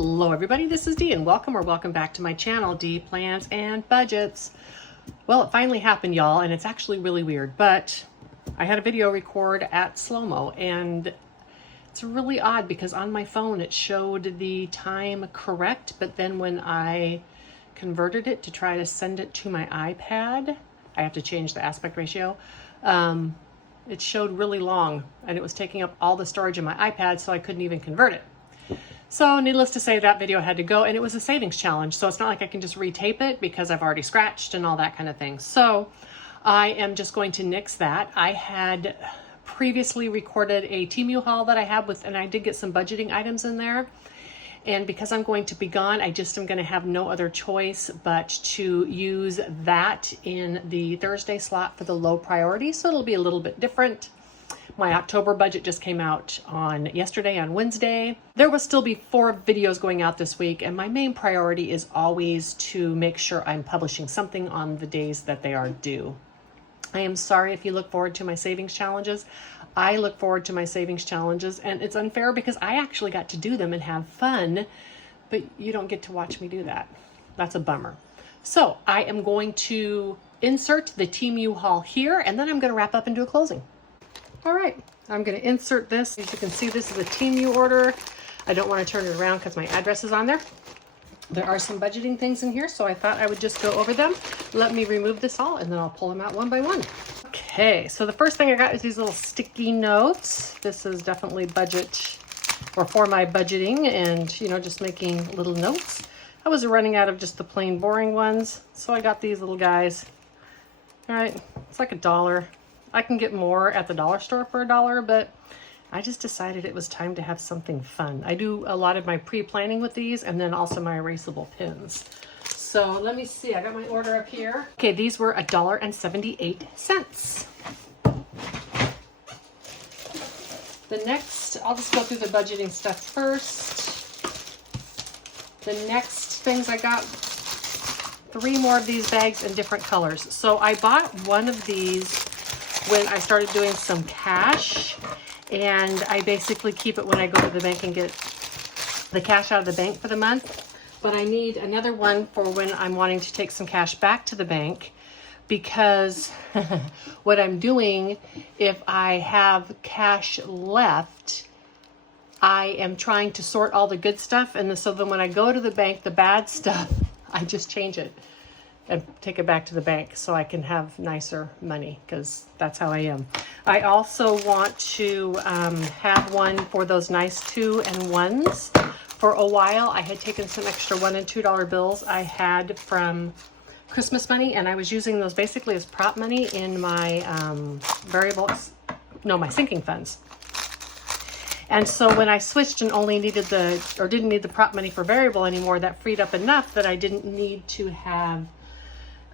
Hello everybody, this is Dee and welcome back to my channel, Dee Plans and Budgets. Well, it finally happened, y'all, and it's actually really weird, but I had a video record at slow-mo and it's really odd because on my phone it showed the time correct, but then when I converted it to try to send it to my iPad, I have to change the aspect ratio, it showed really long and it was taking up all the storage in my iPad, so I couldn't even convert it. So needless to say, that video had to go, and it was a savings challenge. So it's not like I can just retape it because I've already scratched and all that kind of thing. So I am just going to nix that. I had previously recorded a Temu haul that I have with, and I did get some budgeting items in there. And because I'm going to be gone, I just am going to have no other choice but to use that in the Thursday slot for the low priority. So it'll be a little bit different. My October budget just came out on Wednesday. There will still be 4 videos going out this week, and my main priority is always to make sure I'm publishing something on the days that they are due. I am sorry if you look forward to my savings challenges. I look forward to my savings challenges, and it's unfair because I actually got to do them and have fun, but you don't get to watch me do that. That's a bummer. So I am going to insert the Temu haul here, and then I'm going to wrap up and do a closing. All right, I'm going to insert this. As you can see, this is a Temu order. I don't want to turn it around because my address is on there. There are some budgeting things in here, so I thought I would just go over them. Let me remove this all, and then I'll pull them out one by one. Okay, so the first thing I got is these little sticky notes. This is definitely budget, or for my budgeting, and, you know, just making little notes. I was running out of just the plain boring ones, so I got these little guys. All right, it's like $1. I can get more at the dollar store for $1, but I just decided it was time to have something fun. I do a lot of my pre-planning with these, and then also my erasable pins. So let me see, I got my order up here. Okay, these were $1.78. The next, I'll just go through the budgeting stuff first. The next things I got, 3 more of these bags in different colors. So I bought one of these when I started doing some cash, and I basically keep it when I go to the bank and get the cash out of the bank for the month. But I need another one for when I'm wanting to take some cash back to the bank, because what I'm doing, if I have cash left, I am trying to sort all the good stuff, and so then when I go to the bank, the bad stuff, I just change it and take it back to the bank so I can have nicer money, because that's how I am. I also want to have one for those nice 2 and 1s. For a while, I had taken some extra $1 and $2 bills I had from Christmas money, and I was using those basically as prop money in my my sinking funds. And so when I switched and only needed didn't need the prop money for variable anymore, that freed up enough that I didn't need to have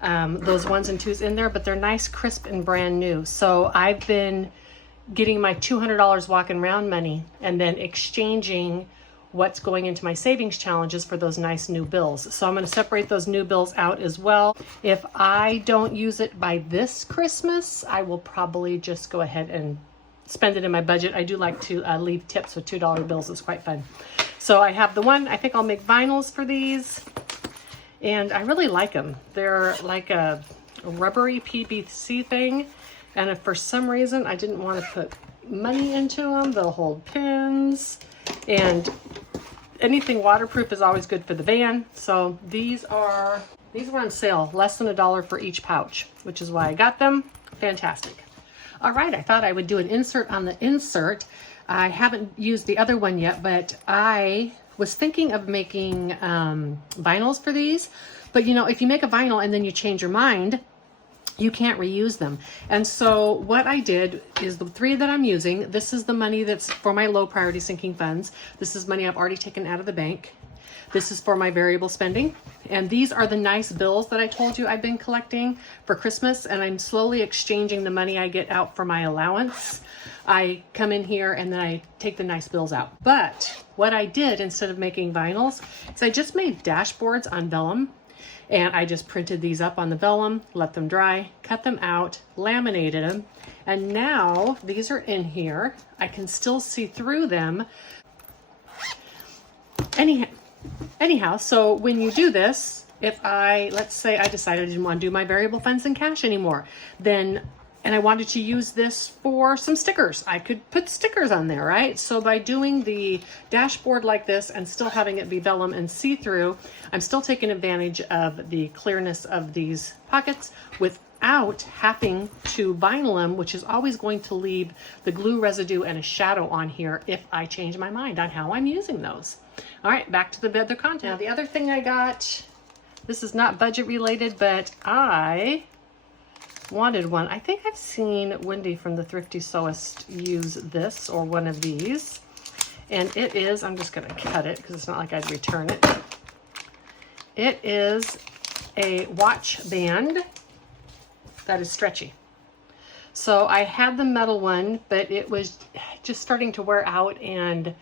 those 1s and 2s in there, but they're nice, crisp, and brand new. So I've been getting my $200 walking around money and then exchanging what's going into my savings challenges for those nice new bills. So I'm going to separate those new bills out as well. If I don't use it by this Christmas, I will probably just go ahead and spend it in my budget. I do like to leave tips with $2 bills. It's quite fun. So I have the one, I think I'll make vinyls for these. And I really like them. They're like a rubbery PVC thing. And if for some reason I didn't want to put money into them, they'll hold pins. And anything waterproof is always good for the van. So these were on sale, less than $1 for each pouch, which is why I got them. Fantastic. All right, I thought I would do an insert on the insert. I haven't used the other one yet, but I was thinking of making vinyls for these, but you know, if you make a vinyl and then you change your mind, you can't reuse them. And so what I did is the 3 that I'm using, this is the money that's for my low priority sinking funds. This is money I've already taken out of the bank. This is for my variable spending. And these are the nice bills that I told you I've been collecting for Christmas, and I'm slowly exchanging the money I get out for my allowance. I come in here and then I take the nice bills out. But what I did instead of making vinyls is I just made dashboards on vellum, and I just printed these up on the vellum, let them dry, cut them out, laminated them, and now these are in here. I can still see through them. Anyhow, Anyhow, so when you do this, if let's say I decided I didn't want to do my variable funds in cash anymore, and I wanted to use this for some stickers, I could put stickers on there, right? So by doing the dashboard like this and still having it be vellum and see-through, I'm still taking advantage of the clearness of these pockets without having to vinyl them, which is always going to leave the glue residue and a shadow on here if I change my mind on how I'm using those. All right, back to the other content. Now, the other thing I got, this is not budget related, but I wanted one. I think I've seen Wendy from the Thrifty Sewist use this or one of these. And it is, I'm just going to cut it because it's not like I'd return it. It is a watch band that is stretchy. So I had the metal one, but it was just starting to wear out, and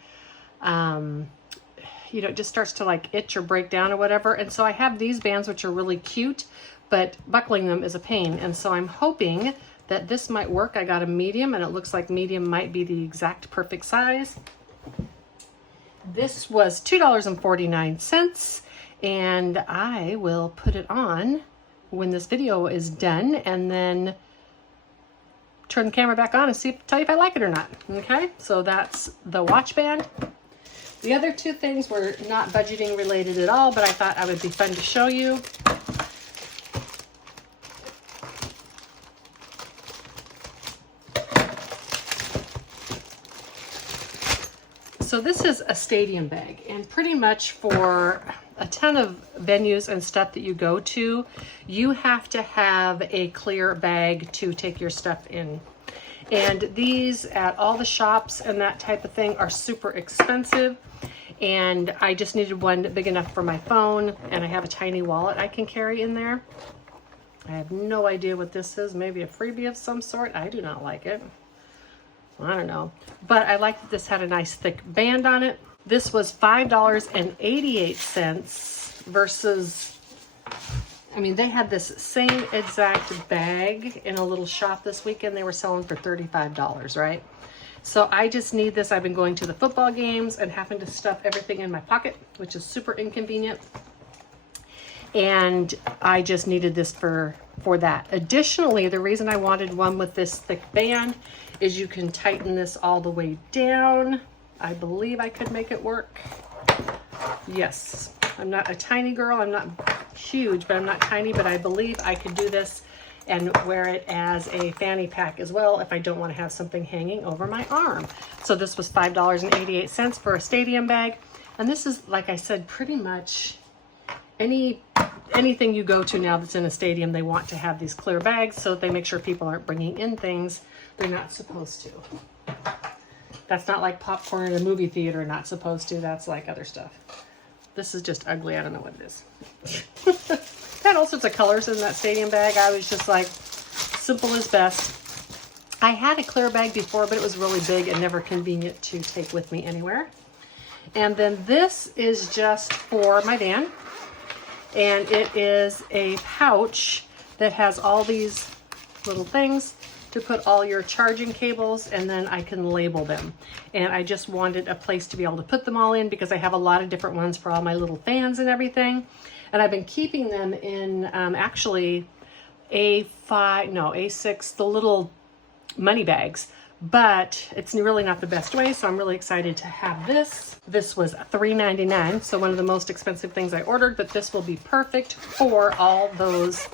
you know, it just starts to like itch or break down or whatever. And so I have these bands, which are really cute, but buckling them is a pain. And so I'm hoping that this might work. I got a medium, and it looks like medium might be the exact perfect size. This was $2.49, and I will put it on when this video is done, and then turn the camera back on and tell you if I like it or not. Okay, so that's the watch band. The other two things were not budgeting related at all, but I thought I would be fun to show you. So this is a stadium bag, and pretty much for a ton of venues and stuff that you go to, you have to have a clear bag to take your stuff in. And these at all the shops and that type of thing are super expensive. And I just needed one big enough for my phone, and I have a tiny wallet I can carry in there. I have no idea what this is. Maybe a freebie of some sort. I do not like it. I don't know. But I like that this had a nice thick band on it. This was $5.88 versus, I mean, they had this same exact bag in a little shop this weekend. They were selling for $35, right? So I just need this. I've been going to the football games and having to stuff everything in my pocket, which is super inconvenient. And I just needed this for that. Additionally, the reason I wanted one with this thick band is you can tighten this all the way down. I believe I could make it work. Yes, I'm not a tiny girl. I'm not huge, but I'm not tiny, but I believe I could do this and wear it as a fanny pack as well if I don't want to have something hanging over my arm. So this was $5.88 for a stadium bag. And this is, like I said, pretty much anything you go to now that's in a stadium, they want to have these clear bags so that they make sure people aren't bringing in things they're not supposed to. That's not like popcorn in a movie theater, not supposed to. That's like other stuff. This is just ugly. I don't know what it is. Had all sorts of colors in that stadium bag. I was just like, simple is best. I had a clear bag before, but it was really big and never convenient to take with me anywhere. And then this is just for my van. And it is a pouch that has all these little things to put all your charging cables, and then I can label them. And I just wanted a place to be able to put them all in because I have a lot of different ones for all my little fans and everything. And I've been keeping them in actually A6, the little money bags, but it's really not the best way. So I'm really excited to have this. This was $3.99, so one of the most expensive things I ordered, but this will be perfect for all those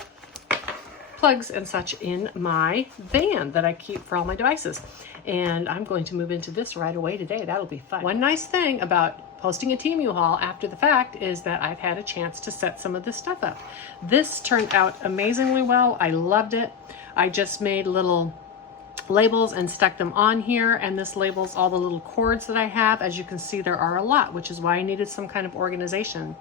plugs and such in my van that I keep for all my devices. And I'm going to move into this right away today. That'll be fun. One nice thing about posting a Temu haul after the fact is that I've had a chance to set some of this stuff up. This turned out amazingly well. I loved it. I just made little labels and stuck them on here, and this labels all the little cords that I have. As you can see, there are a lot, which is why I needed some kind of organization.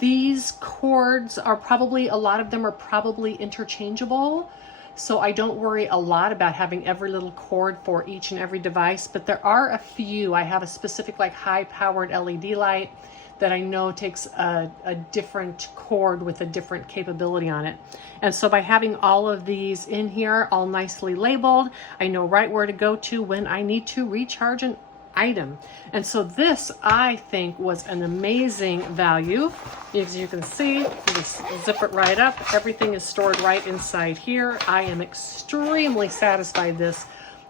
These cords are probably, a lot of them are probably interchangeable, so I don't worry a lot about having every little cord for each and every device, but there are a few. I have a specific like high-powered LED light that I know takes a different cord with a different capability on it. And so by having all of these in here, all nicely labeled, I know right where to go to when I need to recharge an item. And so this, I think, was an amazing value. As you can see, you just zip it right up. Everything is stored right inside here. I am extremely satisfied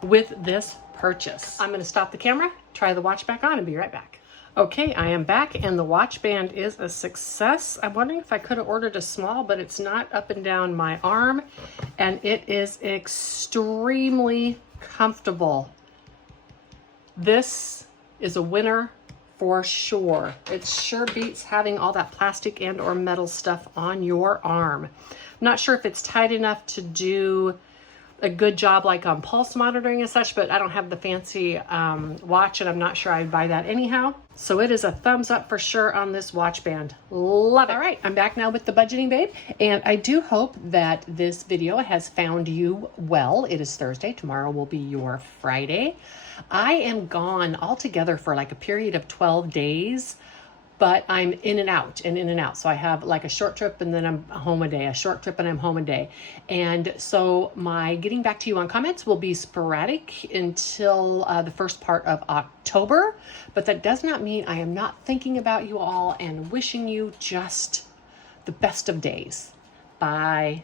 with this purchase. I'm going to stop the camera, try the watch back on, and be right back. Okay, I am back, and the watch band is a success. I'm wondering if I could have ordered a small, but it's not up and down my arm, and it is extremely comfortable. This is a winner for sure. It sure beats having all that plastic and or metal stuff on your arm. I'm not sure if it's tight enough to do a good job like on pulse monitoring and such, but I don't have the fancy watch, and I'm not sure I'd buy that anyhow. So it is a thumbs up for sure on this watch band. Love it. All right, I'm back now with the Budgeting Babe, and I do hope that this video has found you well. It is Thursday. Tomorrow will be your Friday. I am gone altogether for like a period of 12 days. But I'm in and out and in and out. So I have like a short trip and then I'm home a day, a short trip and I'm home a day. And so my getting back to you on comments will be sporadic until the first part of October. But that does not mean I am not thinking about you all and wishing you just the best of days. Bye.